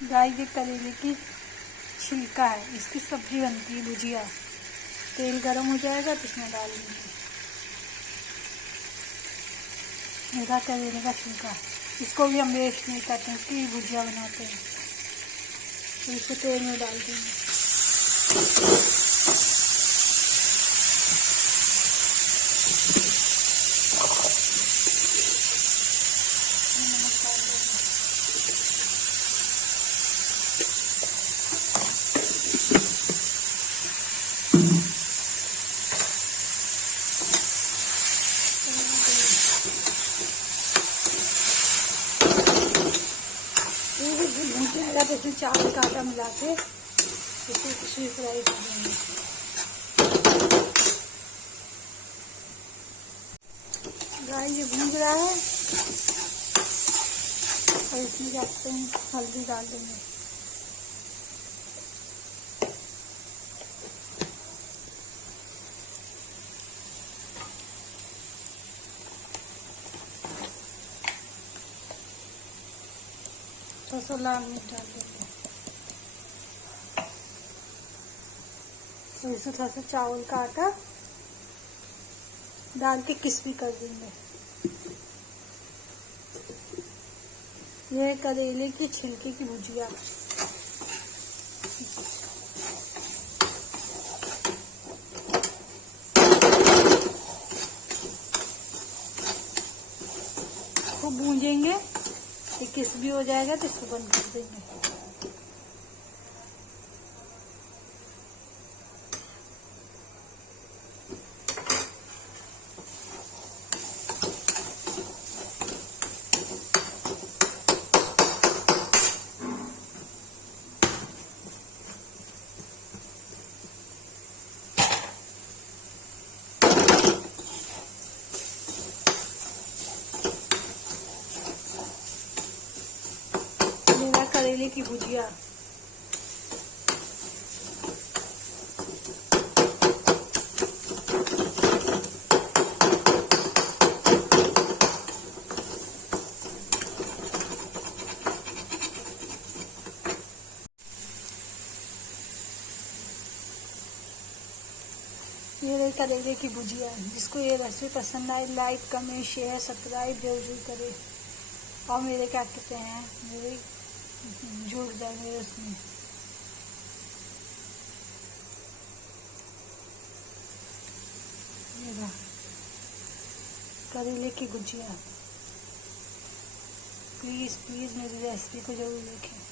गाय के करेले की छिलका है, इसकी सब्जी बनती है, भुजिया। तेल गरम हो जाएगा तो इसमें डाल देंगे मेरा करेले का छिलका। इसको भी हम वेस्ट नहीं करते हैं, इसकी भी भुजिया बनाते हैं। तो इसको तेल में डाल देंगे। भून तो इसमें चावल का आटा मिला के इसको कुछ फ्राई कर देंगे। गाय ये भून रहा है और इसमें जाते हैं हल्दी डाल देंगे। थोड़ा सा लाल मिर्च डाल देंगे। तो इसमें थोड़ा सा चावल का आटा डाल के क्रिस्पी कर देंगे। ये करेले की छिलके की भुजिया। खूब भूंजेंगे, ये क्रिस्पी हो जाएगा तो इसको बंद कर देंगे। मेरा करेले की भुजिया। ये रही करेले की भुजिया। जिसको ये रेसिपी पसंद आए लाइक कमेंट शेयर सब्सक्राइब जरूर करें और मेरे क्या कहते हैं मेरे जुड़ जाए मेरे उसमें। मेरा करेले की भुजिया। प्लीज़ प्लीज़ मेरी रेसिपी को जरूर देखें।